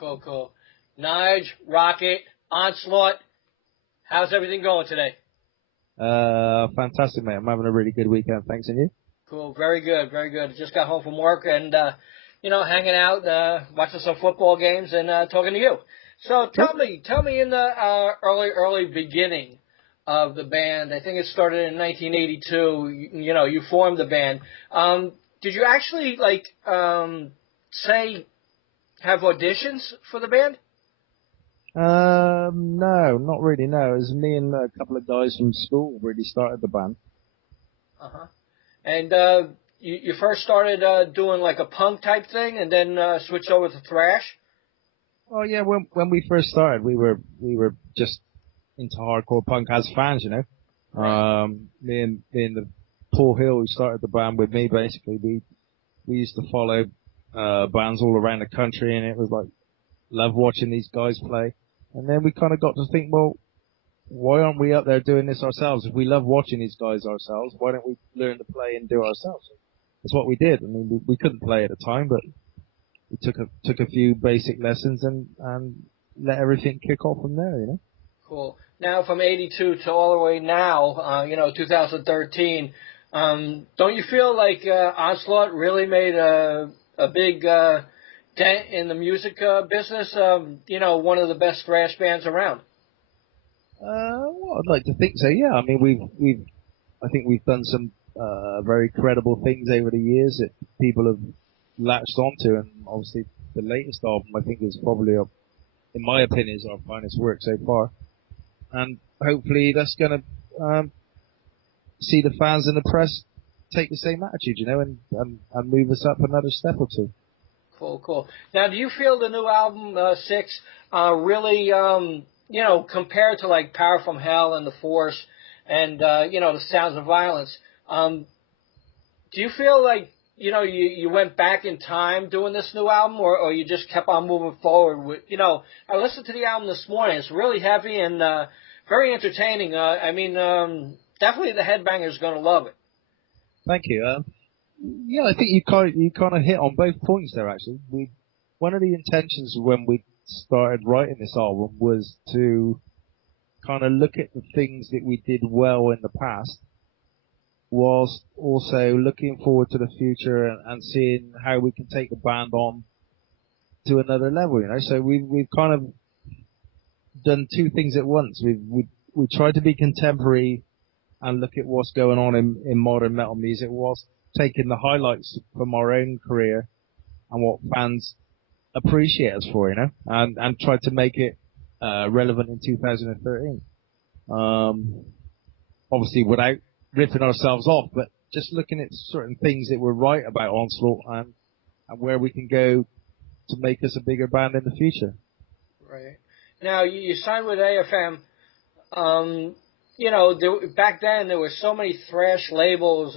Cool, cool. Nige, Rockett, Onslaught. How's everything going today? Fantastic, mate. I'm having a really good weekend. Thanks, and you? Cool, very good, very good. Just got home from work and, hanging out, watching some football games and talking to you. So Sure. tell me in the early beginning of the band. I think it started in 1982. You formed the band. Did you actually say have auditions for the band? No, not really. No, it was me and a couple of guys from school really started the band. Uh-huh. And you first started doing like a punk type thing, and then switched over to thrash. Oh yeah, when we first started, we were just into hardcore punk as fans, you know. Right. Me and the Paul Hill, who started the band with me, basically, we used to follow bands all around the country, and it was like love watching these guys play. And then we kind of got to think, well, why aren't we up there doing this ourselves? If we love watching these guys ourselves, why don't we learn to play and do it ourselves? That's what we did. I mean, we couldn't play at the time, but we took a few basic lessons and let everything kick off from there, you know. Cool. Now from 82 to all the way now, 2013, don't you feel like Onslaught really made a big dent in the music business? One of the best thrash bands around. Well, I'd like to think so. Yeah, I mean, I think we've done some very credible things over the years that people have latched onto, and obviously the latest album I think is probably, in my opinion, is our finest work so far. And hopefully that's going to see the fans and the press take the same attitude, you know, and move us up another step or two. Cool, cool. Now, do you feel the new album, Six, really, compared to like Power from Hell and The Force and, The Sounds of Violence, do you feel like, you went back in time doing this new album or you just kept on moving forward with, I listened to the album this morning. It's really heavy and, very entertaining. Definitely the headbanger's going to love it. Thank you. Yeah, I think you kind of hit on both points there. Actually, one of the intentions when we started writing this album was to kind of look at the things that we did well in the past, whilst also looking forward to the future and seeing how we can take the band on to another level. You know, so we've kind of done two things at once. We tried to be contemporary and look at what's going on in modern metal music, whilst taking the highlights from our own career and what fans appreciate us for, you know, and try to make it relevant in 2013. Obviously without ripping ourselves off, but just looking at certain things that were right about Onslaught and where we can go to make us a bigger band in the future. Right. Now, you signed with AFM. Back then there were so many thrash labels,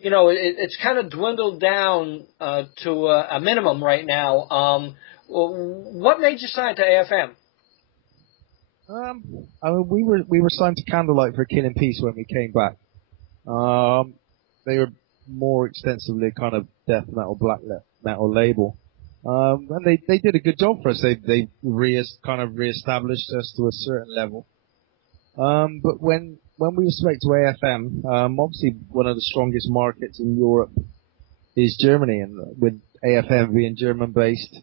it's kind of dwindled down to a minimum right now. What made you sign to AFM? I mean, we were signed to Candlelight for Killing Peace when we came back. They were more extensively kind of death metal, black metal label. And they did a good job for us. They kind of reestablished us to a certain level. But when we respect to AFM, obviously one of the strongest markets in Europe is Germany, and with AFM being German based,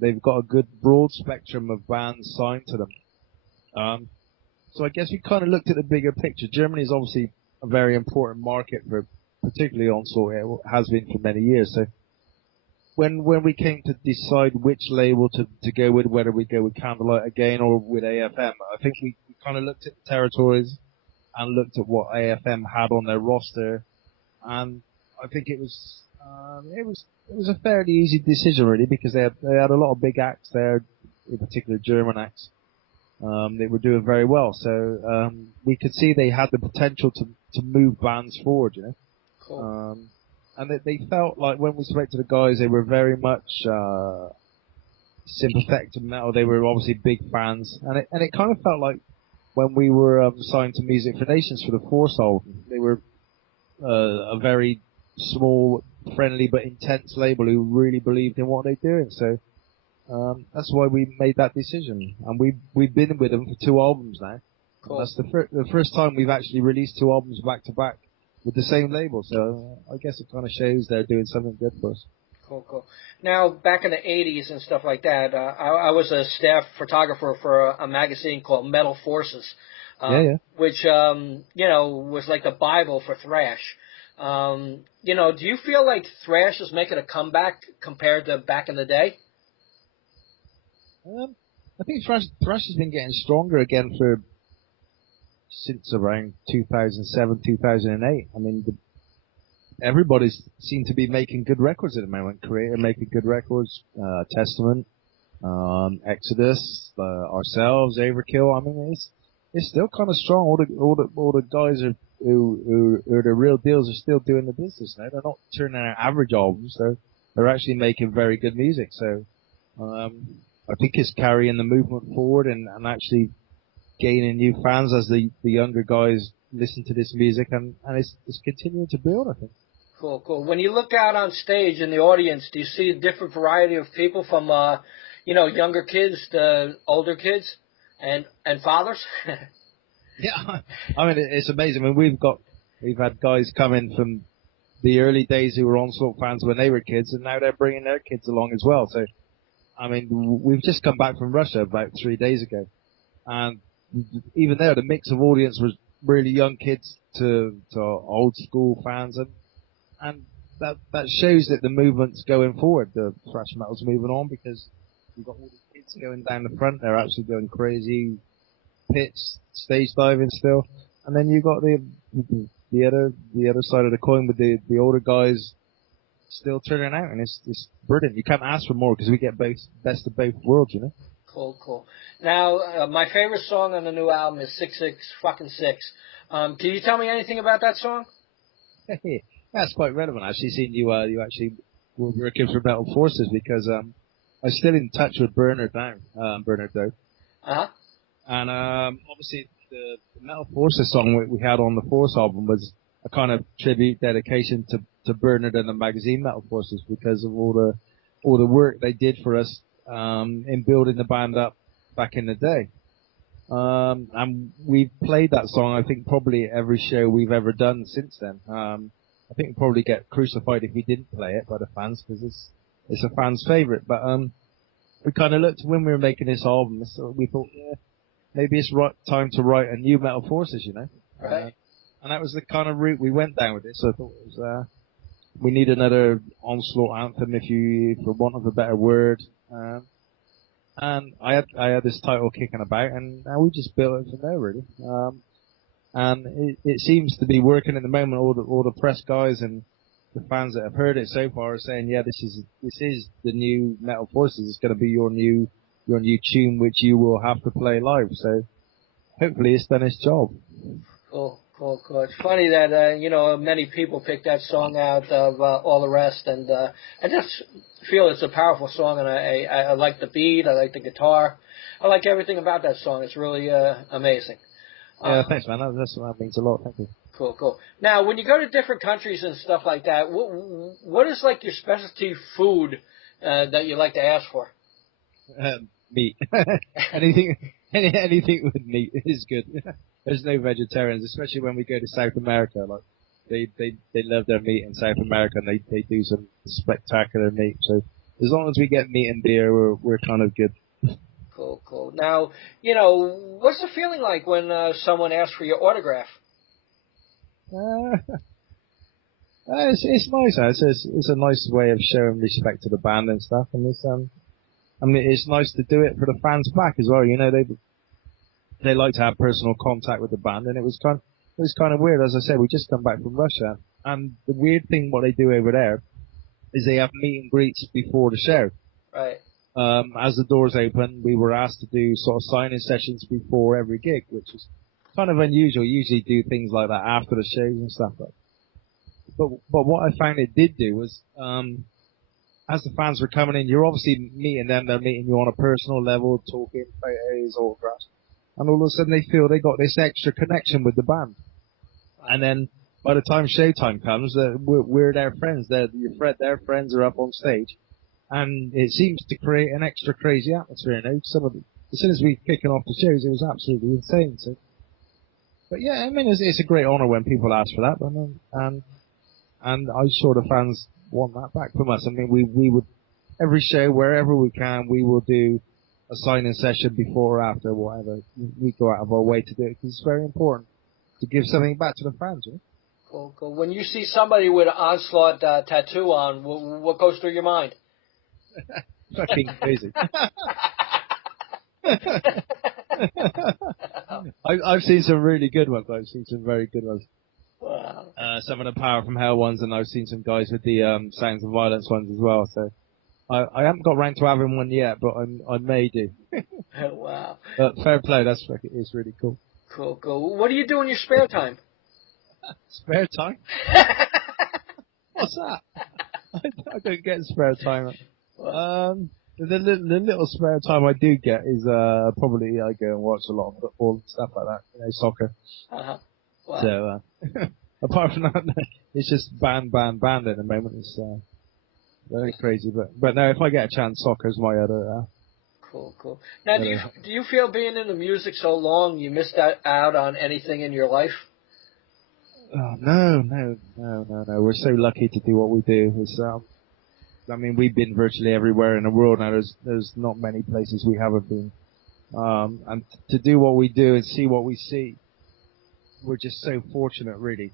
they've got a good broad spectrum of bands signed to them. So I guess we kind of looked at the bigger picture. Germany is obviously a very important market for particularly Onslaught. It has been for many years. So when we came to decide which label to go with, whether we go with Candlelight again or with AFM, I think we kind of looked at the territories and looked at what AFM had on their roster, and I think it was a fairly easy decision really, because they had a lot of big acts there, in particular German acts. They were doing very well, so we could see they had the potential to move bands forward, you know. Cool. And they felt like when we spoke to the guys, they were very much sympathetic to metal. They were obviously big fans, and it kind of felt like when we were signed to Music for Nations for the Force album, they were a very small friendly but intense label who really believed in what they're doing. So that's why we made that decision, and we've been with them for 2 albums now. Cool. That's the first time we've actually released 2 albums back to back with the same label. So I guess it kind of shows they're doing something good for us. Cool, cool. Now, back in the 80s and stuff like that, I was a staff photographer for a magazine called Metal Forces, which, was like the Bible for thrash. Do you feel like thrash is making a comeback compared to back in the day? I think thrash has been getting stronger again since around 2007, 2008. I mean, everybody's seemed to be making good records at the moment. Creator making good records, Testament, Exodus, ourselves, Overkill. I mean, it's still kind of strong. All the guys who are the real deals are still doing the business now. They're not turning out average albums. They're actually making very good music. So, I think it's carrying the movement forward and actually gaining new fans as the younger guys listen to this music, and it's continuing to build, I think. Cool, cool. When you look out on stage in the audience, do you see a different variety of people from, younger kids to older kids and fathers? Yeah, I mean, it's amazing. I mean, we've had guys come in from the early days who were Onslaught fans when they were kids, and now they're bringing their kids along as well. So, I mean, we've just come back from Russia about 3 days ago, and even there, the mix of audience was really young kids to old school fans, and that shows that the movement's going forward. The thrash metal's moving on because you've got all the kids going down the front. They're actually going crazy, pits, stage diving still, and then you've got the other side of the coin with the older guys still turning out, and it's brilliant. You can't ask for more because we get best of both worlds, you know. Cool, cool. Now, my favorite song on the new album is 666. Can you tell me anything about that song? That's quite relevant. Actually, seeing you actually were working for Metal Forces, because I'm still in touch with Bernard Doe. Uh-huh. And obviously the Metal Forces song we had on the Force album was a kind of tribute, dedication to Bernard and the magazine Metal Forces, because of all the work they did for us in building the band up back in the day. And we've played that song, I think, probably every show we've ever done since then. I think we'd probably get crucified if we didn't play it by the fans, because it's a fan's favourite. But we kind of looked, when we were making this album, we thought, yeah, maybe it's time to write a new Metal Forces, you know. Right. And that was the kind of route we went down with it. So I thought it was, we need another Onslaught anthem, for want of a better word. And I had this title kicking about, and we just built it from there, really. And it seems to be working at the moment. All the press guys and the fans that have heard it so far are saying, yeah, this is the new Metal Forces. It's going to be your new tune, which you will have to play live. So hopefully it's done its job. Cool. It's funny that many people pick that song out of all the rest, and I just feel it's a powerful song, and I like the beat, I like the guitar, I like everything about that song. It's really amazing. Yeah, thanks, man. That means a lot. Thank you. Cool. Now, when you go to different countries and stuff like that, what is like your specialty food that you like to ask for? Meat. anything with meat is good. There's no vegetarians, especially when we go to South America. Like they love their meat in South America, and they do some spectacular meat. So as long as we get meat and beer, we're kind of good. Cool. Now, what's the feeling like when someone asks for your autograph? It's nice. It's a nice way of showing respect to the band and stuff, and it's nice to do it for the fans back as well. You know, they like to have personal contact with the band, and it was kind of weird. As I said, we just come back from Russia, and the weird thing what they do over there is they have meet and greets before the show. Right. As the doors open, we were asked to do sort of signing sessions before every gig, which is kind of unusual. Usually do things like that after the shows and stuff. But what I found it did do was, as the fans were coming in, you're obviously meeting them. They're meeting you on a personal level, talking, photos, autographs. And all of a sudden they feel they got this extra connection with the band. And then by the time showtime comes, we're their friends. Their friends are up on stage, and it seems to create an extra crazy atmosphere. You know, as soon as we kicking off the shows, it was absolutely insane. So, but yeah, I mean, it's a great honour when people ask for that, and I'm sure the fans want that back from us. I mean, we would every show wherever we can, we will do a signing session before or after, whatever. We go out of our way to do it because it's very important to give something back to the fans. You know? Cool, cool. When you see somebody with an Onslaught tattoo on, what goes through your mind? Fucking crazy. I've seen some really good ones. I've seen some very good ones. Wow. Some of the Power from Hell ones, and I've seen some guys with the Sounds of Violence ones as well. So I haven't got round to having one yet, but I may do. Wow. But fair play, it's really cool. Cool, cool. What do you do in your spare time? Spare time? What's that? I don't get spare time. The little spare time I do get is probably I go and watch a lot of football and stuff like that, you know, soccer. Uh-huh. Wow. So apart from that, it's just band at the moment. It's very crazy, but no, if I get a chance, soccer's my other. Cool, cool. Now, do you feel being in the music so long you missed out on anything in your life? Oh, no. We're so lucky to do what we do. I mean, we've been virtually everywhere in the world now. There's not many places we haven't been. And to do what we do and see what we see, we're just so fortunate, really,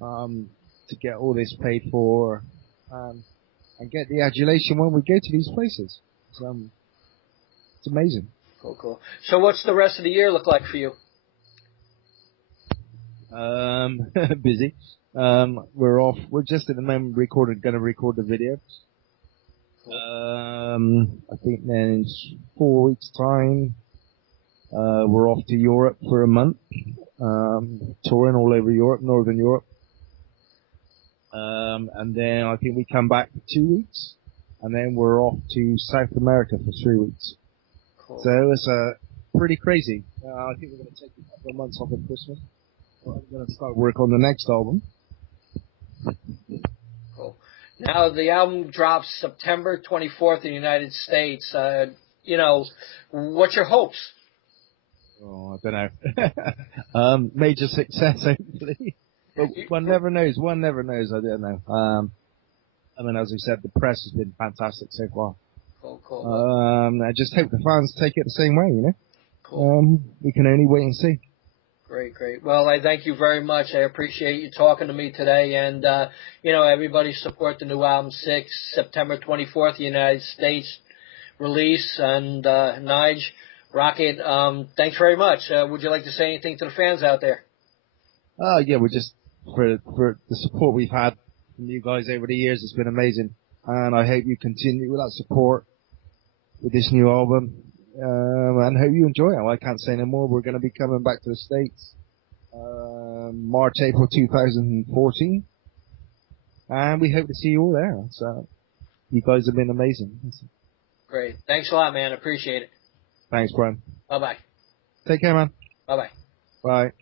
to get all this paid for, and get the adulation when we go to these places. It's amazing. Cool, cool. So what's the rest of the year look like for you? Busy. We're off. We're just at the moment going to record the video. I think then in 4 weeks' time, we're off to Europe for a month, touring all over Europe, Northern Europe. And then I think we come back for 2 weeks, and then we're off to South America for 3 weeks. Cool. So it's pretty crazy. I think we're going to take a couple of months off at Christmas. I'm going to start work on the next album. Cool. Now, the album drops September 24th in the United States. You know, what's your hopes? Oh, I don't know. Major success, hopefully. But one never knows. I don't know. I mean, as we said, the press has been fantastic so far. Cool. I just hope the fans take it the same way, you know? Cool. We can only wait and see. Great. Well, I thank you very much. I appreciate you talking to me today. And, you know, everybody support the new album, 6, September 24th, United States release. And, Nige Rockett, thanks very much. Would you like to say anything to the fans out there? Yeah, we're just, for the support we've had from you guys over the years, it's been amazing. And I hope you continue with that support with this new album. And hope you enjoy it. I can't say no more. We're going to be coming back to the States March, April 2014. And we hope to see you all there. So you guys have been amazing. Great. Thanks a lot, man. Appreciate it. Thanks, Brian. Bye-bye. Take care, man. Bye-bye. Bye.